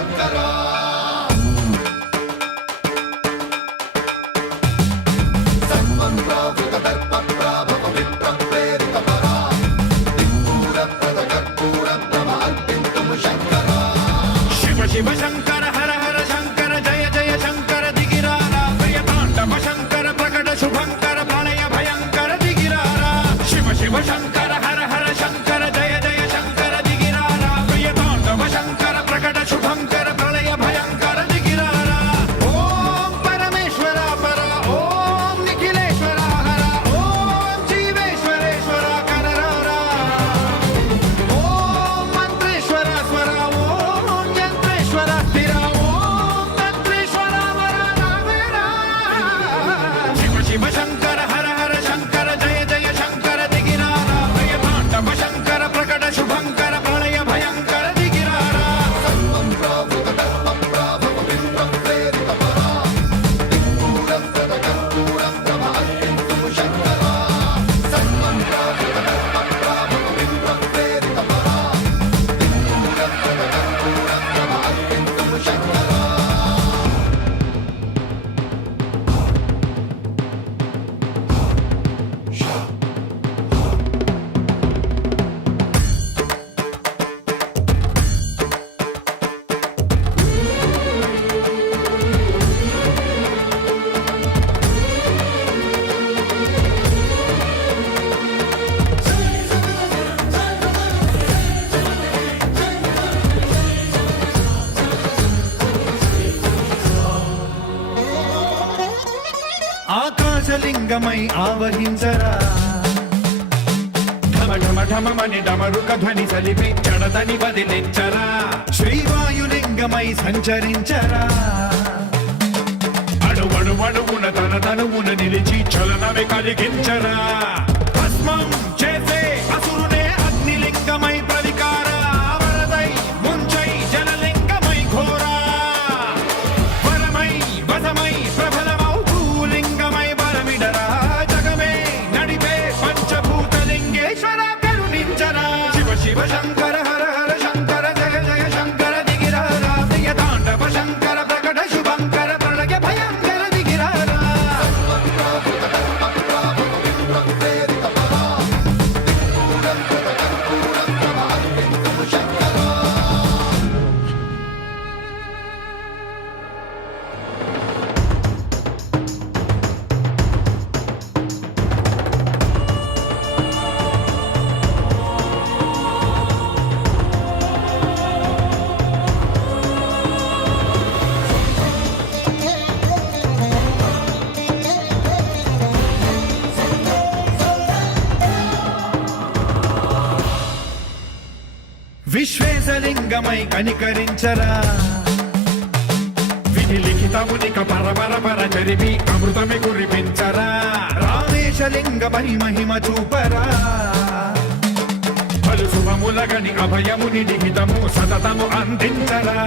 శంకరా సర్వం ప్రావృత దర్ప ప్రాభవ విప్ర ప్రేరిత పరా దిక్పూర ప్రద కర్పూర నమ అర్పింతుము శంకరా శివ శివ శంకర హర హర శంకర జయ జయ శంకర దిగిరారా ప్రియ తాండవ శంకర ప్రకట శుభంకర ప్రళయ భయంకర దిగిరారా శివ శివ శంకర హర హర శంకర జయ జయ శంకర దిగిరారా ప్రియ తాండవ శంకర ప్రకట శుభంకర ప్రళయ భయంకర దిగిరారా ఓం పరమేశ్వర పర ఓం నిఖిలేశ్వర హర ఓం జీవేశ్వరేశ్వర కరరారా ఓం మంత్రేశ్వర స్వర ఓం యంత్రేశ్వర స్థిర ఓం తంత్రేశ్వర వర నావేరా శివ శివ శంకర హర హర శంకర జయ జయ శంకర దిగిరారా ప్రియ తాండవ శంకర ప్రకట శుభంకర ప్రళయ భయంకర దిగిరారా సర్వం ప్రావృత దర్ప ప్రాభవ విప్ర ప్రేరిత పరా దిక్పూర ప్రద కర్పూర నమ అర్పింతుము శంకరా సర్వం ప్రావృత దర్ప ప్రాభవ విప్ర ప్రేరిత పరా దిక్పూర ప్రద కర్పూర నమ అర్పింతుము శంకరా ఆకాశలింగమై ఆవహించరా ఢమ ఢమ ఢమమని డమరుక ధ్వని సలిపి చడదని వదిలించరా శ్రీవాయులింగమై సంచరించరా అణువణువున తన తనువున నిలిచి చలనమే కలిగించరా భస్మం చేసే అసురునే అగ్నిలింగమై ప్రవికార వరదై ముంచై జలలింగమై ఘోరా వరమై వసమై ప్రబలమౌ భూలింగమై బలమిడరా జగమే నడిపే పంచభూతలింగేశ్వర కరుణించరా శివ శివ శంకర హర హర శంకర జయ జయ శంకర దిగిరారా ప్రియ తాండవ శంకర ప్రకట శుభంకర ప్రళయ భయంకర దిగిరారా సర్వం ప్రావృత దర్ప ప్రాభవ విప్ర ప్రేరిత పరా దిక్పూర ప్రద కర్పూర నమ అర్పింతుము శంకరా విశ్వేశలింగమై కనికరించరా విధి లిఖితమునిక పరపర పర చరిపి అమృతమి కురిపించరా రామేశలింగమై మహిమ చూపరా పలు శుభములగని అభయముని లిఖితము సతతము అందించరా